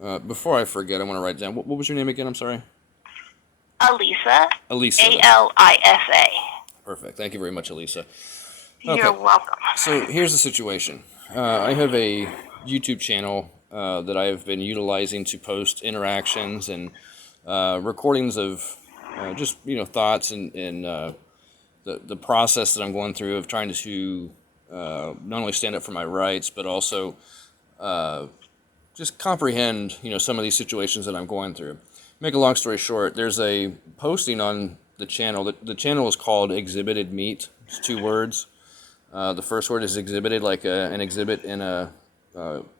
Before I forget, I want to write down. What was your name again? I'm sorry. Alisa. Elisa. Alisa. Perfect. Thank you very much, Elisa. You're welcome. So here's the situation. I have a YouTube channel that I have been utilizing to post interactions and recordings of just thoughts and the process that I'm going through of trying to not only stand up for my rights but also just comprehend some of these situations that I'm going through. Make a long story short, there's a posting on the channel. The channel is called Exhibited Meat. It's 2 words. The first word is exhibited, like an exhibit in a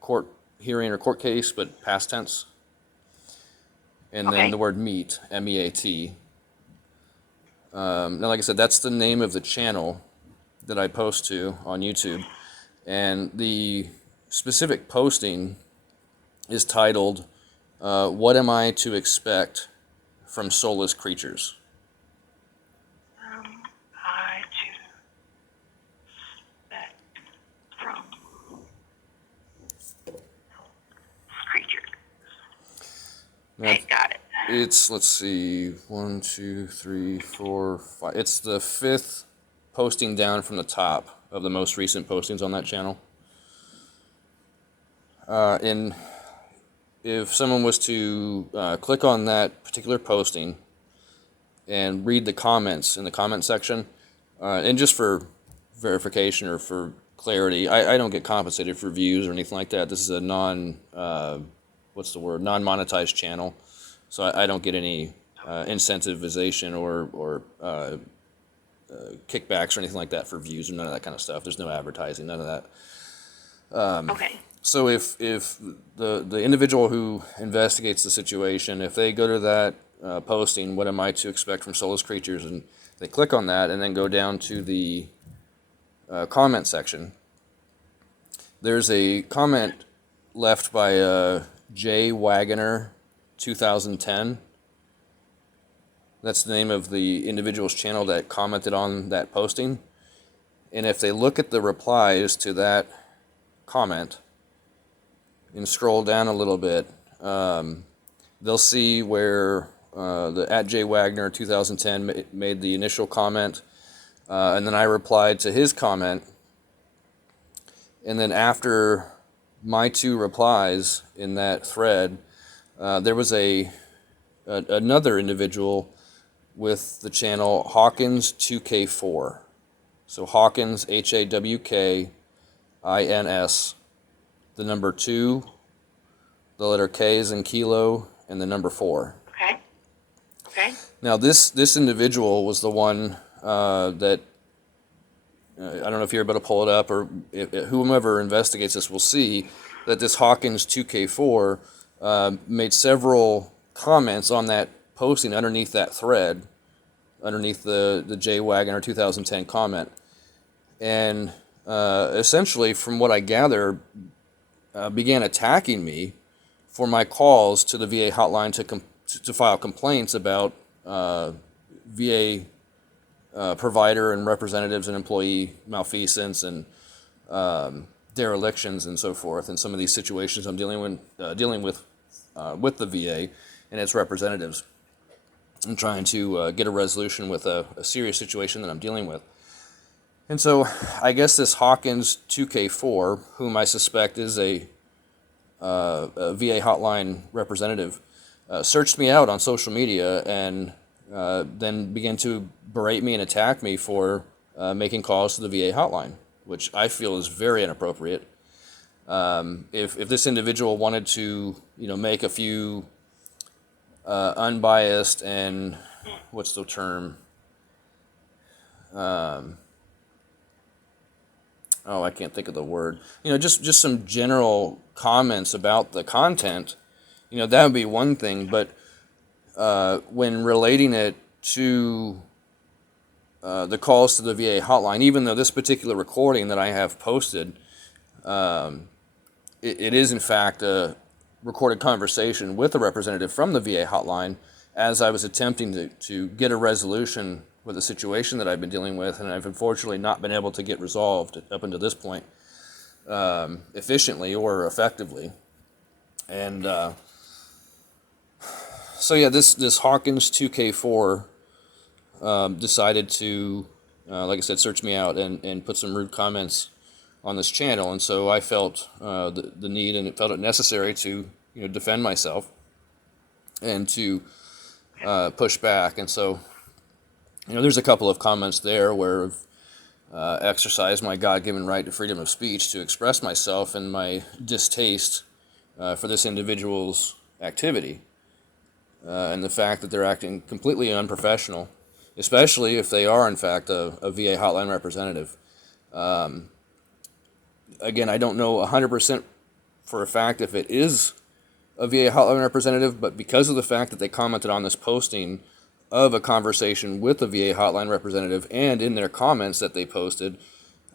court hearing or court case, but past tense. And then the word meat, M-E-A-T. Now, like I said, that's the name of the channel that I post to on YouTube. And the specific posting is titled, What Am I to Expect from Soulless Creatures? Okay, got it. It's, let's see, 1, 2, 3, 4, 5. It's the 5th posting down from the top of the most recent postings on that channel. And if someone was to click on that particular posting and read the comments in the comment section, and just for verification or for clarity, I don't get compensated for views or anything like that. This is a non-monetized channel, so I don't get any incentivization or kickbacks or anything like that for views or none of that kind of stuff. There's no advertising, none of that. Okay. So if the individual who investigates the situation, if they go to that posting, what am I to expect from soulless creatures, and they click on that and then go down to the comment section, there's a comment left by J. Wagoner 2010. That's the name of the individual's channel that commented on that posting. And if they look at the replies to that comment and scroll down a little bit, they'll see where the at J. Wagner 2010 made the initial comment, and then I replied to his comment. And then after my 2 replies in that thread, there was another individual with the channel Hawkins2k4. So Hawkins, Hawkins, the number 2, the letter K is in kilo, and the number 4. Okay. Now this individual was the one that I don't know if you're able to pull it up, or whomever investigates this will see that this Hawkins2k4 made several comments on that posting underneath that thread, underneath the J. Wagner 2010 comment. And essentially, from what I gather, began attacking me for my calls to the VA hotline to file complaints about VA provider and representatives and employee malfeasance and derelictions and so forth, and some of these situations I'm dealing with the VA and its representatives. I'm trying to get a resolution with a serious situation that I'm dealing with. And so I guess this Hawkins2k4, whom I suspect is a VA hotline representative, searched me out on social media and then began to berate me and attack me for making calls to the VA hotline, which I feel is very inappropriate. If this individual wanted to, make a few unbiased and what's the term? I can't think of the word. Just some general comments about the content. That would be one thing, but when relating it to the calls to the VA hotline, even though this particular recording that I have posted, it is in fact a recorded conversation with a representative from the VA hotline as I was attempting to get a resolution with a situation that I've been dealing with, and I've unfortunately not been able to get resolved up until this point efficiently or effectively. And so yeah, this Hawkins2k4 decided to, like I said, search me out and put some rude comments on this channel, and so I felt the need and felt it necessary to defend myself and to push back. And so there's a couple of comments there where I've exercised my God-given right to freedom of speech to express myself and my distaste for this individual's activity and the fact that they're acting completely unprofessional, especially if they are in fact a VA hotline representative. Again, I don't know 100% for a fact if it is a VA hotline representative, but because of the fact that they commented on this posting of a conversation with a VA hotline representative, and in their comments that they posted,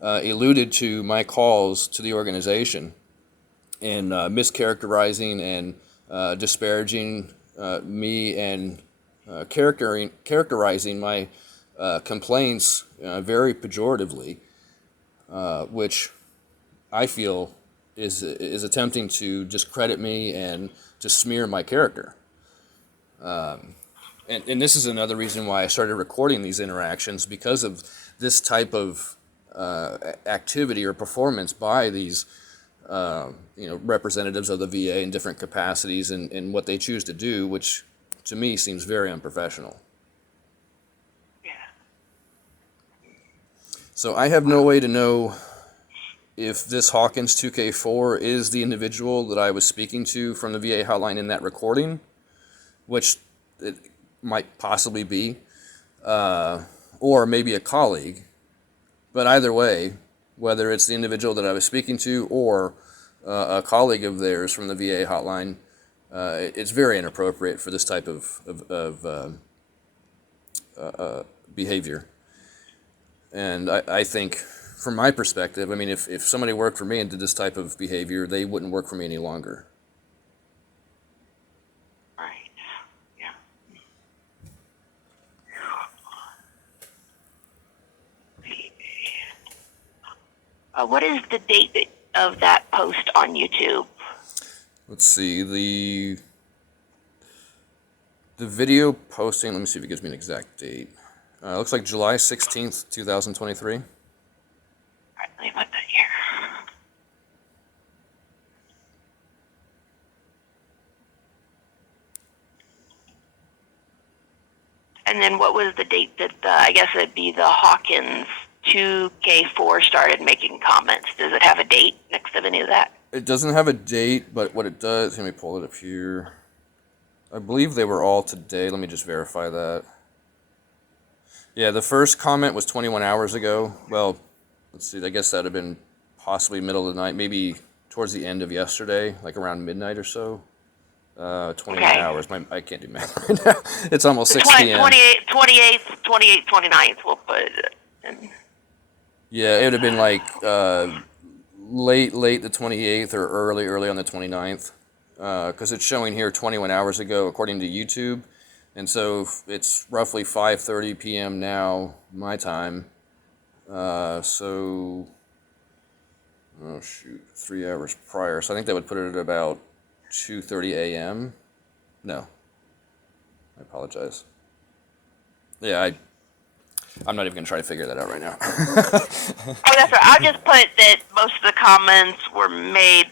alluded to my calls to the organization and mischaracterizing and disparaging me and characterizing my complaints very pejoratively, which I feel is attempting to discredit me and to smear my character. And this is another reason why I started recording these interactions, because of this type of activity or performance by these representatives of the VA in different capacities and what they choose to do, which to me seems very unprofessional. Yeah. So I have no way to know if this Hawkins2k4 is the individual that I was speaking to from the VA hotline in that recording, which it might possibly be, or maybe a colleague. But either way, whether it's the individual that I was speaking to or a colleague of theirs from the VA hotline, it's very inappropriate for this type of behavior. And I think, from my perspective, I mean, if somebody worked for me and did this type of behavior, they wouldn't work for me any longer. Right. Yeah. What is the date of that post on YouTube? Let's see, the video posting, let me see if it gives me an exact date. Looks like July 16th, 2023. All right, let me put that here. And then what was the date that I guess it'd be the Hawkins2k4 started making comments? Does it have a date next to any of that? It doesn't have a date, but what it does, let me pull it up here. I believe they were all today. Let me just verify that. Yeah, the first comment was 21 hours ago. Well, let's see, I guess that would have been possibly middle of the night, maybe towards the end of yesterday, like around midnight or so. 21 hours. I can't do math right now. It's almost 6 p.m. 29th, we'll put it in. Yeah, it would have been like late the 28th or early on the 29th, because it's showing here 21 hours ago according to YouTube, and so it's roughly 5:30 p.m. now, my time. So, oh shoot, 3 hours prior. So I think that would put it at about 2:30 a.m. No, I apologize. Yeah, I'm not even going to try to figure that out right now. Oh, that's right. I'll just put that most of the comments were made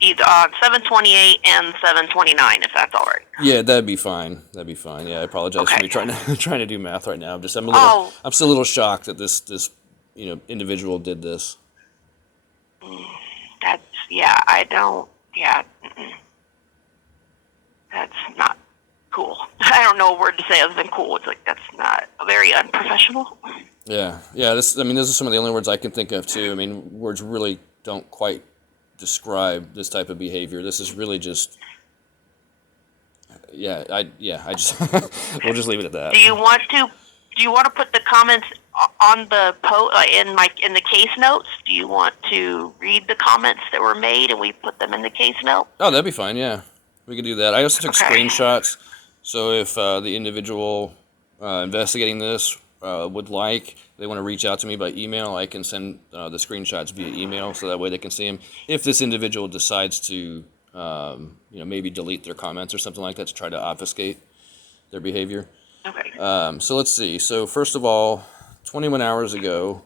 either on 7/28 and 7/29, if that's all right. Yeah, that'd be fine. That'd be fine. Yeah, I apologize for me trying to do math right now. I'm still a little shocked that this individual did this. That's, yeah, I don't, yeah. That's not cool. I don't know a word to say other than cool. It's like, that's not very unprofessional. Yeah. Those are some of the only words I can think of too. I mean, words really don't quite describe this type of behavior. This is really just, I just, we'll just leave it at that. Do you want to put the comments on the in the case notes? Do you want to read the comments that were made and we put them in the case note? Oh, that'd be fine. Yeah, we could do that. I also took screenshots. So if the individual investigating this would like, they want to reach out to me by email, I can send the screenshots via email, so that way they can see them. If this individual decides to maybe delete their comments or something like that to try to obfuscate their behavior. Okay. So let's see. So first of all, 21 hours ago,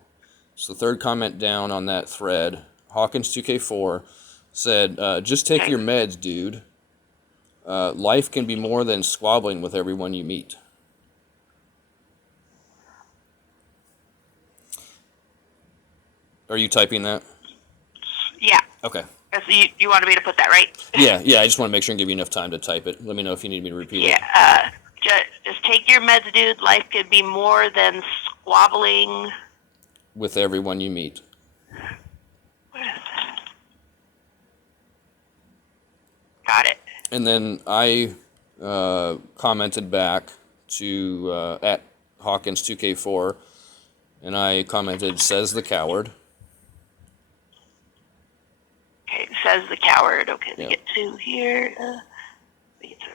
so the third comment down on that thread, Hawkins2k4 said, just take your meds, dude. Life can be more than squabbling with everyone you meet. Are you typing that? Yeah. Okay. So you wanted me to put that, right? Yeah, I just want to make sure and give you enough time to type it. Let me know if you need me to repeat it. Yeah. Just take your meds, dude. Life could be more than squabbling with everyone you meet. Got it. And then I commented back to at Hawkins2k4, and I commented, says the coward. Okay, says the coward. Okay, we Yep. get to here. We get to,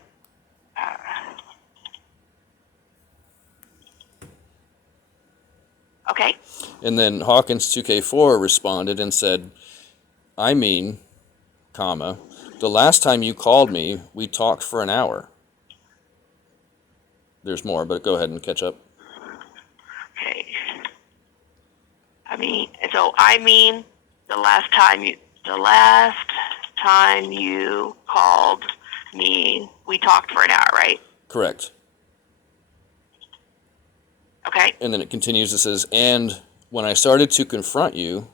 okay. And then Hawkins2k4 responded and said, I mean, comma, the last time you called me, we talked for an hour. There's more, but go ahead and catch up. Okay. I mean, the last time you called me, we talked for an hour, right? Correct. Okay. And then it continues, it says, and when I started to confront you,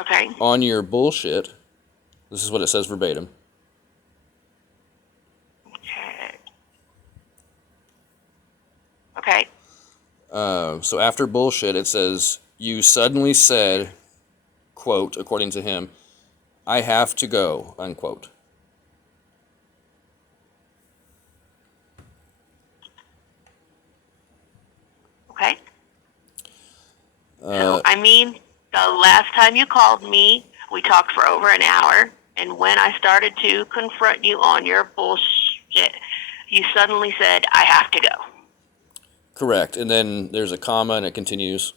okay, on your bullshit, this is what it says verbatim. Okay. So after bullshit, it says, you suddenly said, quote, according to him, I have to go, unquote. Okay. So, I mean, the last time you called me, we talked for over an hour, and when I started to confront you on your bullshit, you suddenly said, I have to go. Correct. And then there's a comma, and it continues.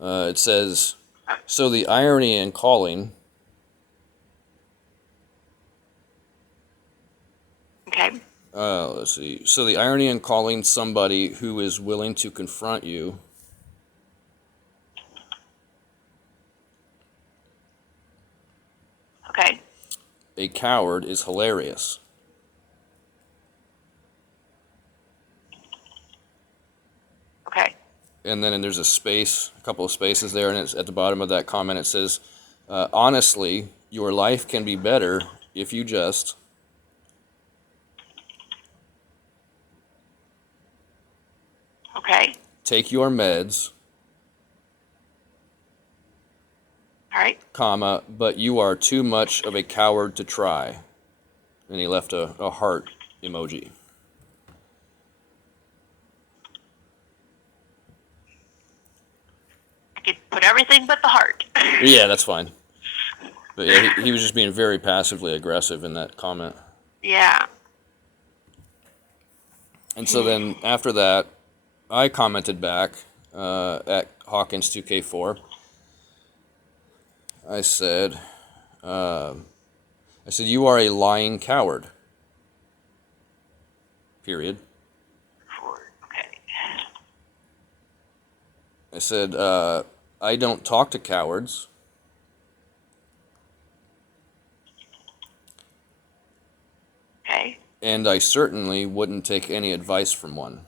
It says, so the irony in calling... Okay. Let's see. So the irony in calling somebody who is willing to confront you... Okay. a coward is hilarious. Okay. And then there's a couple of spaces there, and it's at the bottom of that comment. It says, honestly, your life can be better if you just... Okay. take your meds, All right. comma, but you are too much of a coward to try. And he left a heart emoji. I could put everything but the heart. Yeah, that's fine. But yeah, he was just being very passively aggressive in that comment. Yeah. And so then after that, I commented back at Hawkins2k4. I said, you are a lying coward. Period. Okay. I said, I don't talk to cowards. Okay. And I certainly wouldn't take any advice from one.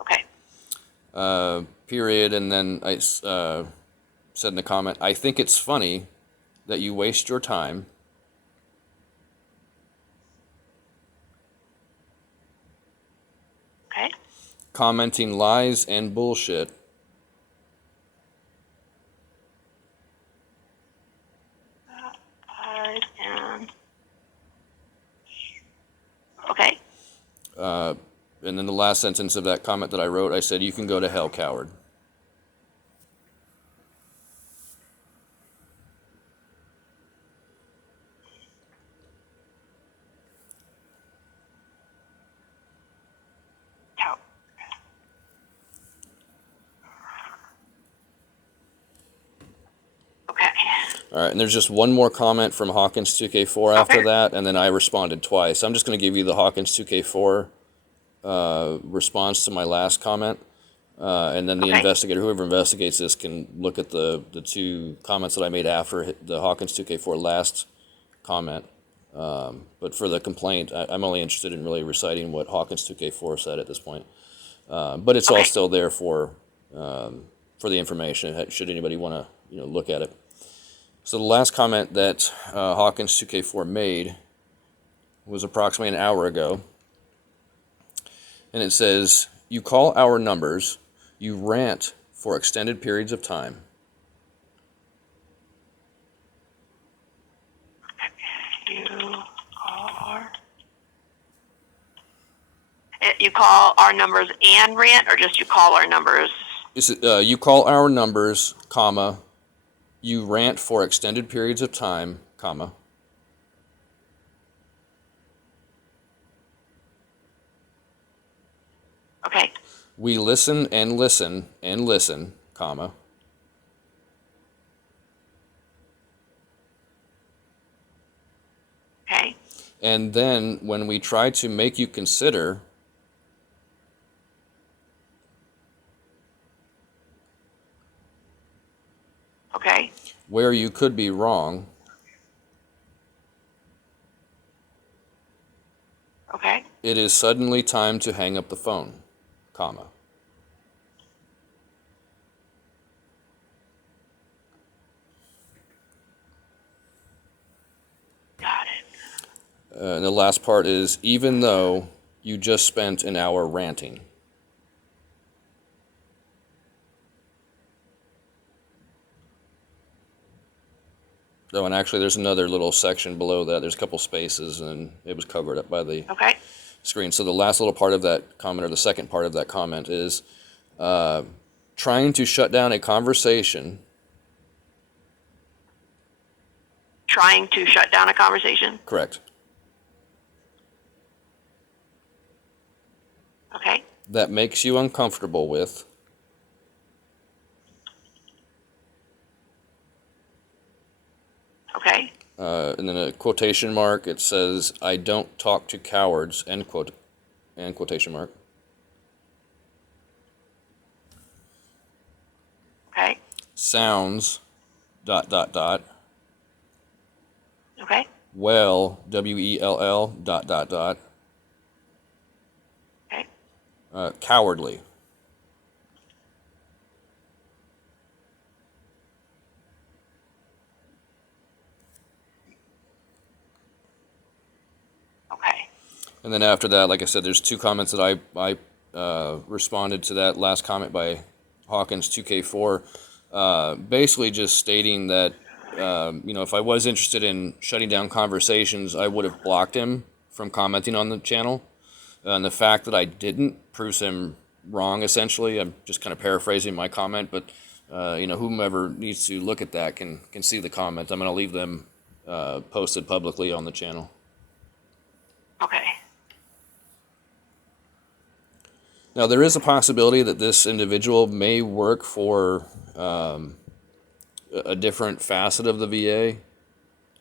Okay. Period. And then I said in the comment, I think it's funny that you waste your time Okay. commenting lies and bullshit Okay. and then the last sentence of that comment that I wrote, I said, you can go to hell, coward. All right, and there's just one more comment from Hawkins2k4 after Okay. that, and then I responded twice. I'm just going to give you the Hawkins2k4 response to my last comment, and then the Okay. investigator, whoever investigates this, can look at the two comments that I made after the Hawkins2k4 last comment. But for the complaint, I'm only interested in really reciting what Hawkins2k4 said at this point. But it's all Okay. still there for the information, should anybody want to look at it. So the last comment that Hawkins2k4 made was approximately an hour ago, and it says, "You call our numbers, you rant for extended periods of time." You call our numbers and rant, or just you call our numbers? You call our numbers, comma, you rant for extended periods of time, comma. Okay. We listen and listen and listen, comma. Okay. And then when we try to make you consider Okay. where you could be wrong, Okay. it is suddenly time to hang up the phone, comma. Got it. And the last part is, even though you just spent an hour ranting. Oh, and actually there's another little section below that. There's a couple spaces, and it was covered up by the Okay. screen. So the last little part of that comment, or the second part of that comment, is trying to shut down a conversation. Trying to shut down a conversation. Correct. Okay. That makes you uncomfortable with. Okay. And then a quotation mark, it says, "I don't talk to cowards," end quote, and quotation mark. Okay. Sounds, dot, dot, dot. Okay. Well, W-E-L-L, dot, dot, dot. Okay. Cowardly. Okay. And then after that, like I said, there's two comments that I responded to that last comment by Hawkins2k4, basically just stating that, if I was interested in shutting down conversations, I would have blocked him from commenting on the channel. And the fact that I didn't proves him wrong, essentially. I'm just kind of paraphrasing my comment, but, whomever needs to look at that can see the comments. I'm going to leave them posted publicly on the channel. Okay. Now, there is a possibility that this individual may work for a different facet of the VA.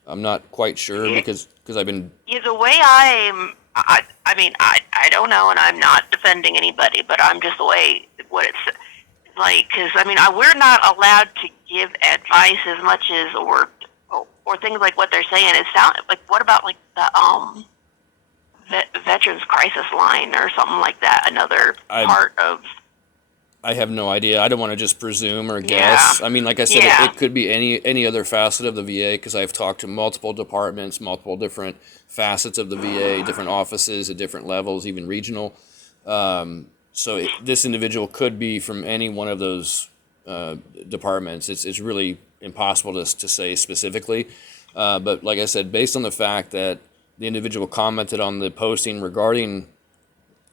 I'm not quite sure because I've been... Yeah, the way I mean, I don't know, and I'm not defending anybody, but I'm just the way what it's like, because I mean, we're not allowed to give advice as much as or things like what they're saying. It sounds like, what about like the Veterans Crisis Line or something like that? Another part of. I have no idea. I don't want to just presume or guess. Yeah. I mean, like I said, Yeah. it could be any other facet of the VA, because I've talked to multiple departments, multiple different facets of the VA, different offices at different levels, even regional. So this individual could be from any one of those departments. It's really impossible to say specifically. But like I said, based on the fact that the individual commented on the posting regarding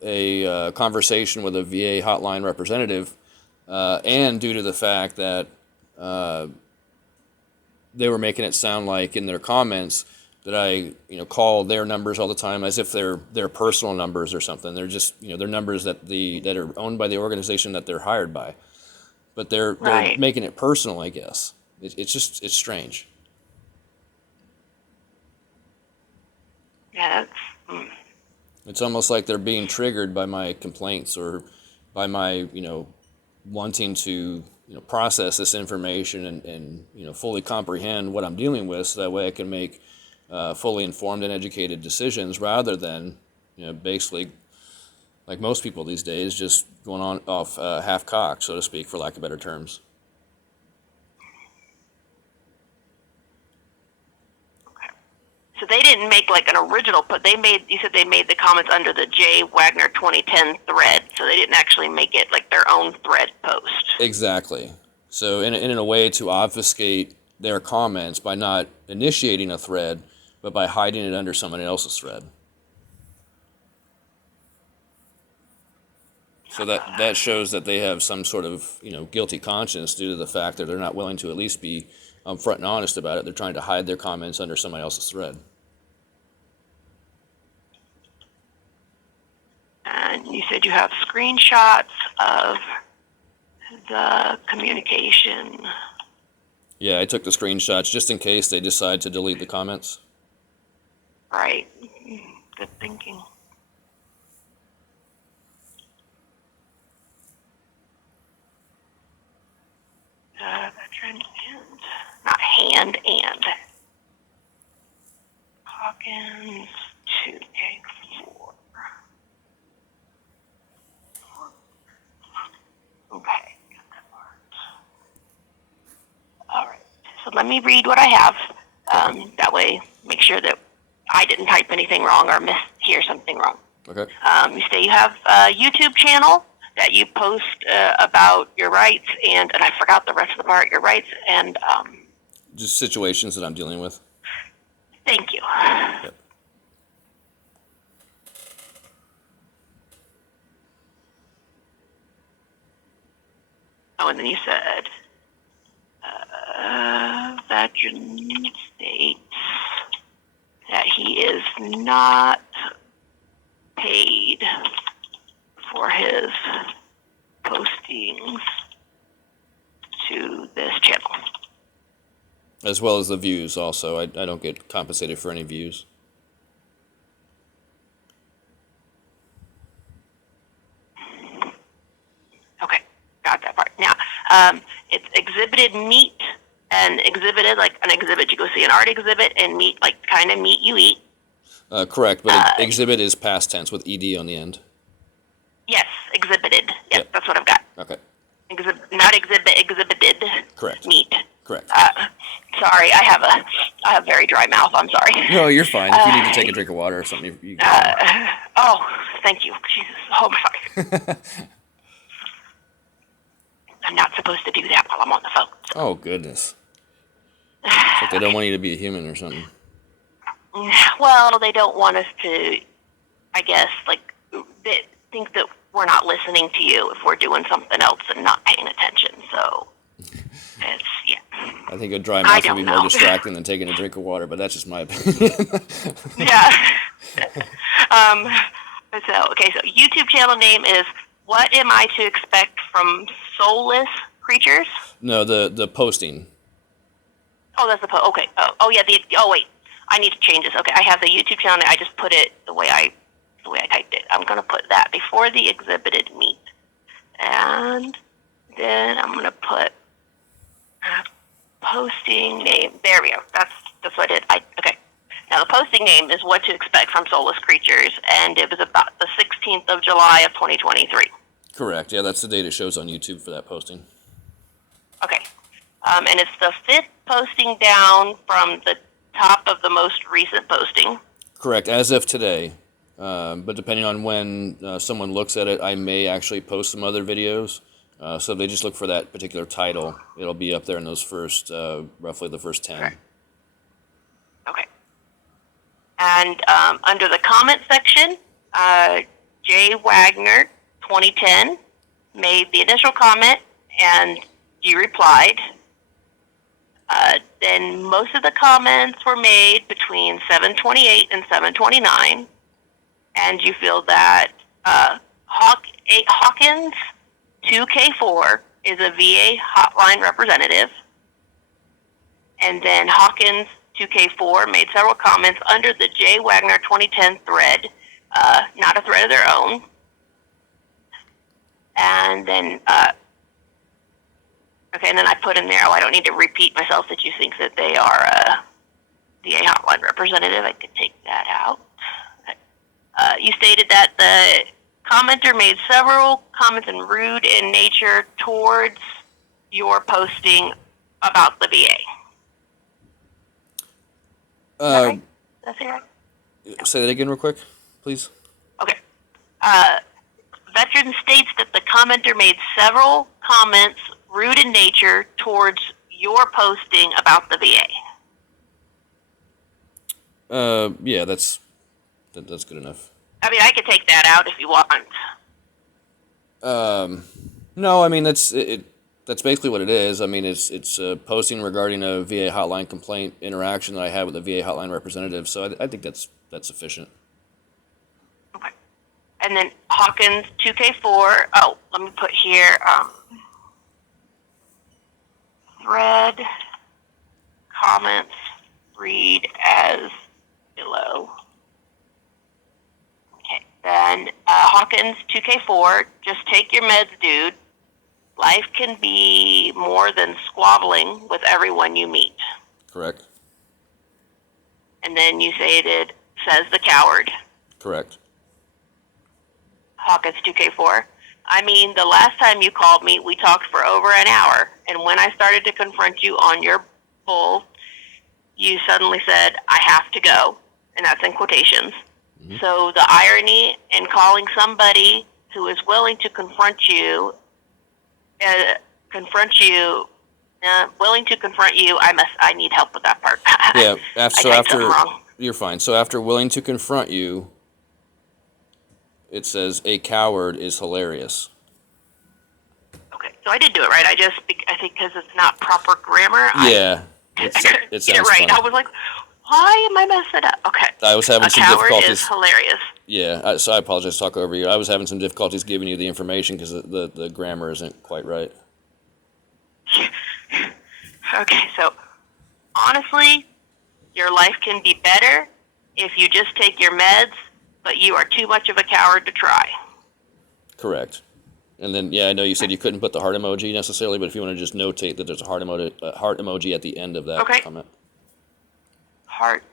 a conversation with a VA hotline representative, and due to the fact that they were making it sound like in their comments that I call their numbers all the time as if they're their personal numbers or something. They're just they're numbers that are owned by the organization that they're hired by, but they're Right. making it personal. I guess it's strange. Yeah, that's. It's almost like they're being triggered by my complaints or by my, wanting to, process this information and fully comprehend what I'm dealing with, so that way I can make fully informed and educated decisions rather than, basically, like most people these days, just going on off half cocked, so to speak, for lack of better terms. So they didn't make like an original, but you said they made the comments under the J. Wagner 2010 thread, so they didn't actually make it like their own thread post. Exactly. So in a way to obfuscate their comments by not initiating a thread, but by hiding it under someone else's thread. So that shows that they have some sort of, guilty conscience due to the fact that they're not willing to at least be upfront and honest about it. They're trying to hide their comments under somebody else's thread. And you said you have screenshots of the communication. Yeah, I took the screenshots just in case they decide to delete the comments. Right. Good thinking. Veteran and not hand and Hawkins2k4. Okay, got that part. All right. So let me read what I have. That way, make sure that I didn't type anything wrong or mishear something wrong. Okay. You say you have a YouTube channel that you post about your rights, and I forgot the rest of the part, your rights, and... just situations that I'm dealing with. Thank you. Yep. Oh, and then you said, veteran states that he is not paid for his postings to this channel. As well as the views also. I don't get compensated for any views. Okay, got that part. Now, it's exhibited meat and exhibited, like an exhibit, you go see an art exhibit, and meat, like kind of meat you eat. Correct, but exhibit is past tense with ED on the end. Yes, exhibited. Yep, that's what I've got. Okay. Not exhibit, exhibited. Correct. Meat. Correct. Sorry, I have very dry mouth. I'm sorry. No, you're fine. If you need to take a drink of water or something, you oh, thank you. Jesus. Oh, I'm sorry. I'm not supposed to do that while I'm on the phone. So. Oh, goodness. It's like they don't want you to be a human or something. Well, they don't want us to, I guess, like, they think that we're not listening to you if we're doing something else and not paying attention. So, it's, yeah. I think a dry mouth would be more distracting than taking a drink of water, but that's just my opinion. Yeah. So YouTube channel name is What Am I to Expect from Soulless Creatures? No, the posting. Oh, that's the okay. Yeah. Wait. I need to change this. Okay, I have the YouTube channel. I just put it the way I typed it. I'm gonna put that before the exhibited meat, and then I'm gonna put posting name. There we go. That's what I did. Okay. Now the posting name is What to Expect from Soulless Creatures, and it was about the 16th of July of 2023. Correct. Yeah, that's the date it shows on YouTube for that posting. Okay. And it's the 5th posting down from the top of the most recent posting. Correct, as of today. But depending on when someone looks at it, I may actually post some other videos. So if they just look for that particular title, it'll be up there in those first, roughly the first 10. Okay. And under the comment section, J. Wagner 2010 made the initial comment, and you replied. Then most of the comments were made between 7:28 and 7:29, and you feel that Hawkins2k4 is a VA hotline representative, and then Hawkins2k4 made several comments under the J. Wagner 2010 thread, not a thread of their own. And then, and then I put in there, I don't need to repeat myself that you think that they are a VA hotline representative. I could take that out. You stated that the commenter made several comments and rude in nature towards your posting about the VA. Right? That's it, right? Say that again real quick, please. Okay. Veteran states that the commenter made several comments rude in nature towards your posting about the VA. Yeah, that's good enough. I mean, I could take that out if you want. No, I mean that's basically what it is. I mean, it's posting regarding a VA hotline complaint interaction that I had with a VA hotline representative. So I think that's sufficient. Okay. And then Hawkins2k4. Oh, let me put here thread comments read as below. Okay. Then Hawkins2k4. Just take your meds, dude. Life can be more than squabbling with everyone you meet. Correct. And then you stated, says the coward. Correct. Hawkins2k4. I mean, the last time you called me, we talked for over an hour. And when I started to confront you on your bull, you suddenly said, I have to go. And that's in quotations. Mm-hmm. So the irony in calling somebody who is willing to confront you, willing to confront you, I need help with that part. Yeah, after you're fine. So after willing to confront you, it says a coward is hilarious. Okay, so I did do it right. I think because it's not proper grammar. Yeah, it sounds get it right. Funny. I was like, why am I messing up? Okay. I was having some difficulties. A coward is hilarious. Yeah, so I apologize to talk over you. I was having some difficulties giving you the information because the grammar isn't quite right. Okay, so honestly, your life can be better if you just take your meds, but you are too much of a coward to try. Correct. And then, yeah, I know you said you couldn't put the heart emoji necessarily, but if you want to just notate that there's a heart emoji at the end of that comment. Heart.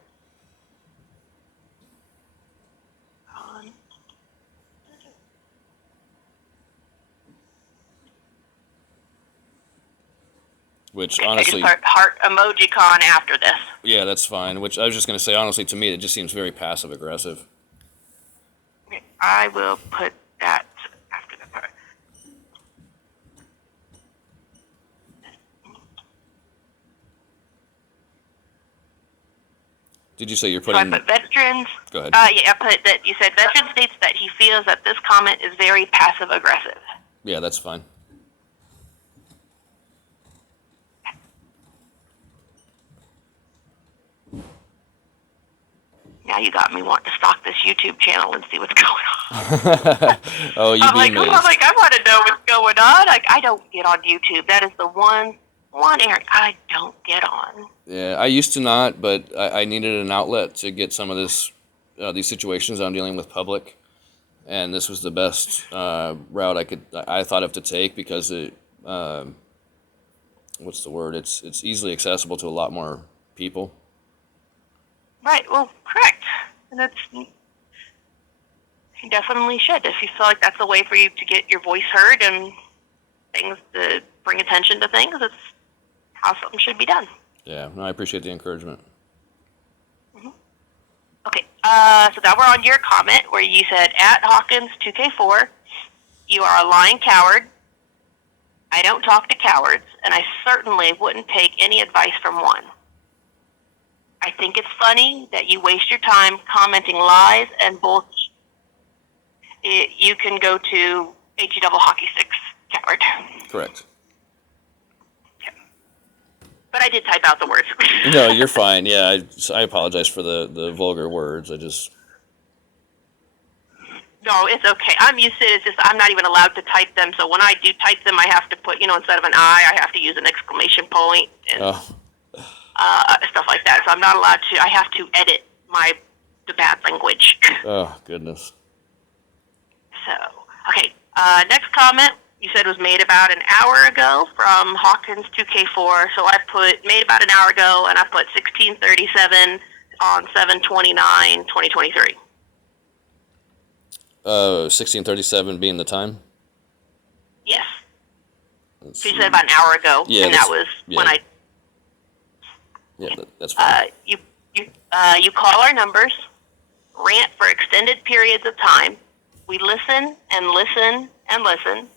Which honestly, I just heart emoji con after this. Yeah, that's fine. Which I was just going to say, honestly, to me, it just seems very passive aggressive. Okay, I will put that after the part. Did you say you're putting? So I put veterans. Go ahead. Yeah, I put that. You said veteran states that he feels that this comment is very passive aggressive. Yeah, that's fine. Now you got me wanting to stalk this YouTube channel and see what's going on. Oh, I'm like, I want to know what's going on. Like, I don't get on YouTube. That is the one area I don't get on. Yeah, I used to not, but I needed an outlet to get some of these situations I'm dealing with public, and this was the best route I thought of to take because it, what's the word? It's easily accessible to a lot more people. Right, well, correct. And you definitely should. If you feel like that's a way for you to get your voice heard and things to bring attention to things, that's how something should be done. Yeah, no, I appreciate the encouragement. Mm-hmm. Okay, so now we're on your comment where you said, at Hawkins2k4, you are a lying coward. I don't talk to cowards, and I certainly wouldn't take any advice from one. I think it's funny that you waste your time commenting lies and bullshit. You can go to HE double hockey sticks, coward. Correct. Okay. But I did type out the words. No, you're fine. Yeah, I apologize for the vulgar words. No, it's okay. I'm used to it. It's just I'm not even allowed to type them. So when I do type them, I have to put, instead of an I have to use an exclamation point. And stuff like that. So I'm not allowed to. I have to edit the bad language. Oh, goodness. So, okay. Next comment you said was made about an hour ago from Hawkins2k4. So I put made about an hour ago, and I put 1637 on 7/29/2023. 1637 being the time? Yes. Let's So you see. said about an hour ago, Yeah, and that was when I. Yeah, that's fine. You call our numbers, rant for extended periods of time. We listen and listen and listen.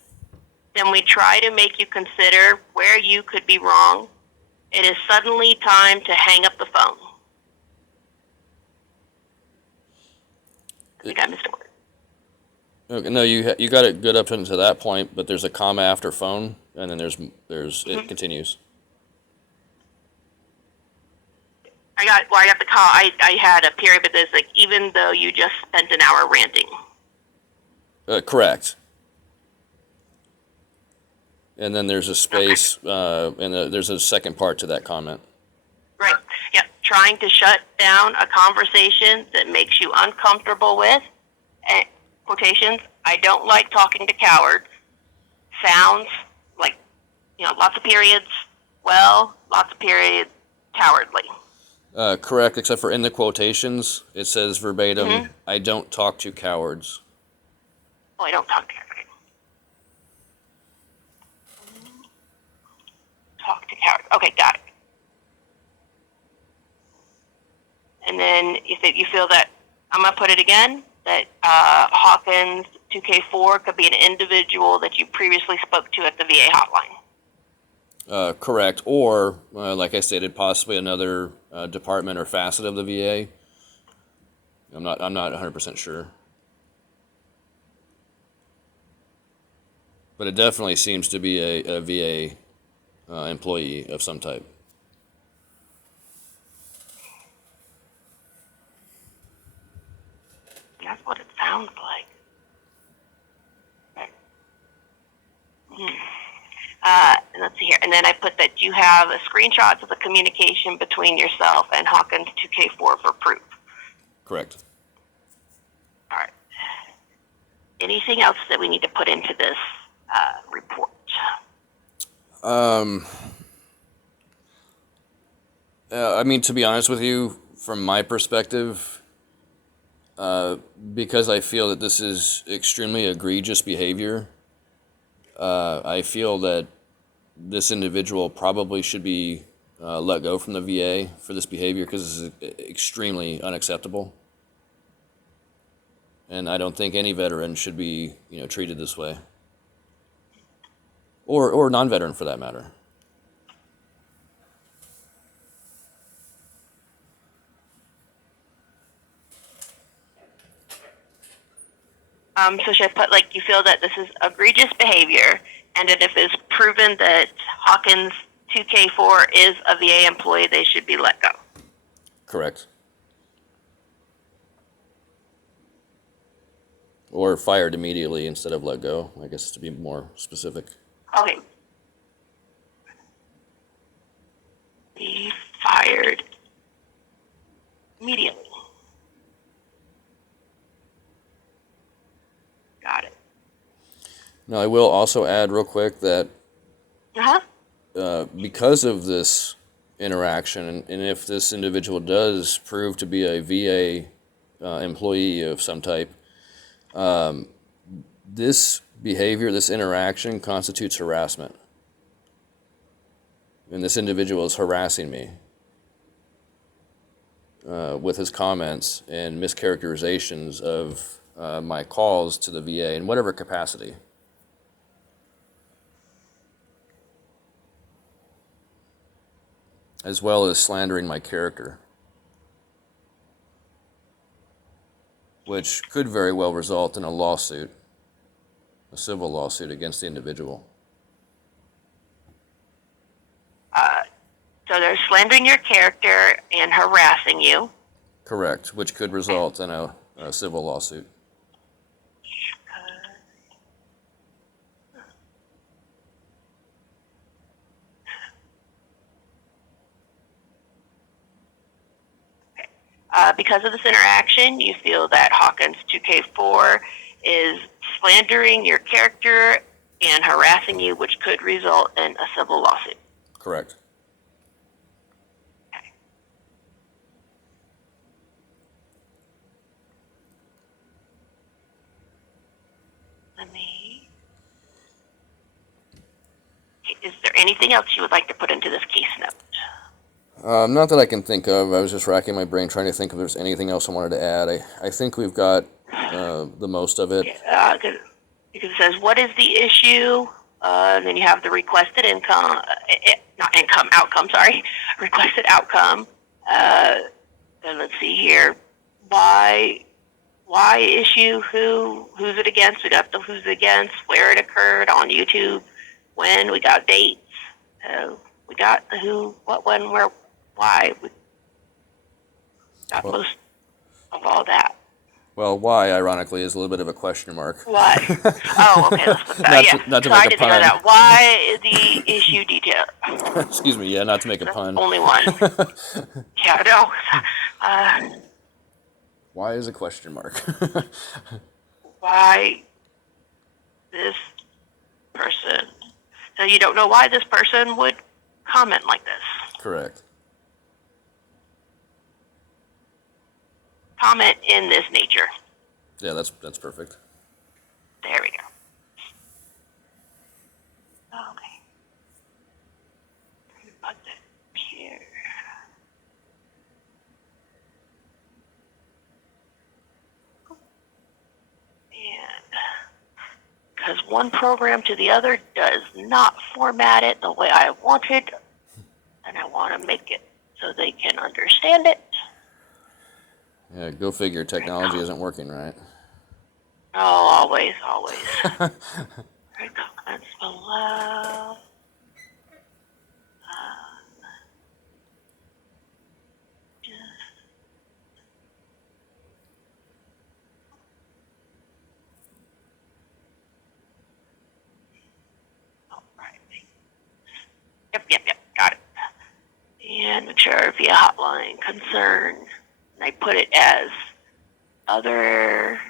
Then we try to make you consider where you could be wrong. It is suddenly time to hang up the phone. I think I missed a word. Okay, no, you got it good up until that point, but there's a comma after phone, and then there's it continues. I got the call. I had a period, but there's like, even though you just spent an hour ranting. Correct. And then there's a space, and there's a second part to that comment. Right. Yeah. Trying to shut down a conversation that makes you uncomfortable with. Quotations. I don't like talking to cowards. Sounds like, lots of periods. Well, lots of periods. Cowardly. Correct, except for in the quotations, it says verbatim, I don't talk to cowards. Oh, I don't talk to cowards. Talk to cowards. Okay, got it. And then you feel that, I'm going to put it again, that Hawkins2k4 could be an individual that you previously spoke to at the VA hotline. Correct, or, like I stated, possibly another department or facet of the VA. I'm not 100% sure. But it definitely seems to be a VA employee of some type. That's what it sounds like. And let's see here. And then I put that you have screenshots of the communication between yourself and Hawkins2k4 for proof. Correct. All right. Anything else that we need to put into this report? I mean, to be honest with you, from my perspective, because I feel that this is extremely egregious behavior, I feel that this individual probably should be let go from the VA for this behavior because this is extremely unacceptable. And I don't think any veteran should be, treated this way, or non-veteran for that matter. So should I put, you feel that this is egregious behavior, and that if it's proven that Hawkins2k4 is a VA employee, they should be let go? Correct. Or fired immediately instead of let go, I guess, to be more specific. Okay. Be fired immediately. Got it. Now, I will also add real quick that Uh-huh. Because of this interaction, and if this individual does prove to be a VA employee of some type, this behavior, this interaction constitutes harassment. And this individual is harassing me with his comments and mischaracterizations of my calls to the VA in whatever capacity. As well as slandering my character, which could very well result in a lawsuit, a civil lawsuit against the individual. So they're slandering your character and harassing you. Correct, which could result in a civil lawsuit. Because of this interaction, you feel that Hawkins2k4 is slandering your character and harassing you, which could result in a civil lawsuit. Correct. Okay. Let me. Is there anything else you would like to put into this case note? Not that I can think of. I was just racking my brain trying to think if there's anything else I wanted to add. I think we've got the most of it. Because it says, what is the issue? And then you have the requested income, not income, outcome, sorry. Requested outcome. And let's see here. Why issue? Who's it against? We got the who's it against, where it occurred on YouTube, when, we got dates. We got the who, what, when, where, why. We got most of all that. Well, why, ironically, is a little bit of a question mark. Why? Oh, okay. Let's put that. Not to so I make a didn't know pun. that. Why the issue detail? Excuse me, yeah, not to make a pun. Only one. Yeah, no. Why is a question mark? Why this person? So you don't know why this person would comment like this. Correct. Comment in this nature. Yeah, that's perfect. There we go. Okay. Put that here. And because one program to the other does not format it the way I wanted, and I want to make it so they can understand it. Yeah, go figure. Technology isn't working right. Oh, always. Right, comments below. Yep, got it. And make sure via hotline concern. And I put it as other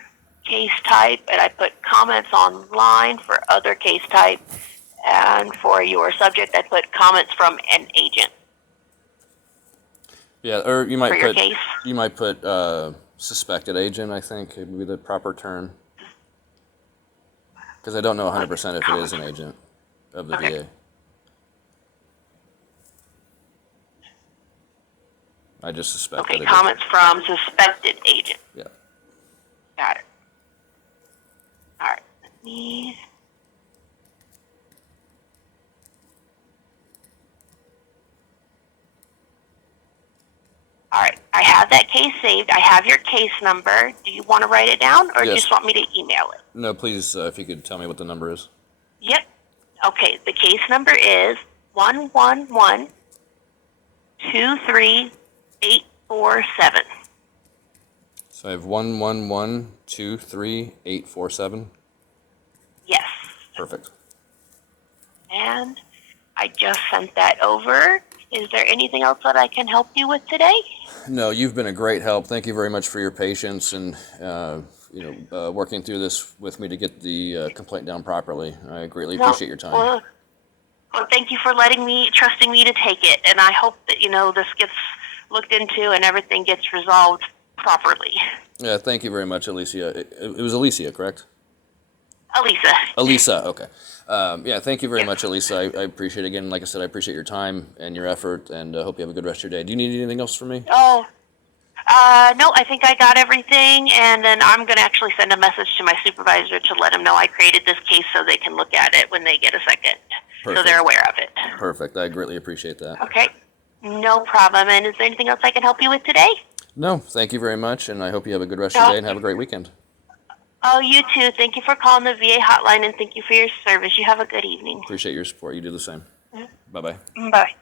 case type, and I put comments online for other case type, and for your subject, I put comments from an agent. Yeah, or you might for your case. You might put suspected agent. I think it would be the proper term, because I don't know 100% if it is an agent of the VA. I just suspect. Okay, comments from suspected agent. Yeah. Got it. All right. Let me. All right. I have that case saved. I have your case number. Do you want to write it down, or Yes. just want me to email it? No, please, if you could tell me what the number is. Yep. Okay. The case number is 111-23847. So I have 111-23847. Yes. Perfect. And I just sent that over. Is there anything else that I can help you with today? No, you've been a great help. Thank you very much for your patience and working through this with me to get the complaint down properly. I greatly appreciate your time. Well, thank you for trusting me to take it, and I hope that this gets looked into and everything gets resolved properly. Yeah, thank you very much, Alicia. It was Alicia, correct? Elisa, okay. Yeah, thank you very much, Elisa. I appreciate it. Again, like I said, I appreciate your time and your effort, and hope you have a good rest of your day. Do you need anything else from me? Oh, no, I think I got everything, and then I'm going to actually send a message to my supervisor to let them know I created this case so they can look at it when they get a second. Perfect. So they're aware of it. Perfect. I greatly appreciate that. Okay, no problem. And is there anything else I can help you with today? No, thank you very much, and I hope you have a good rest of your day and have a great weekend. Oh, you too. Thank you for calling the VA hotline, and thank you for your service. You have a good evening. Appreciate your support. You do the same. Bye-bye. Bye.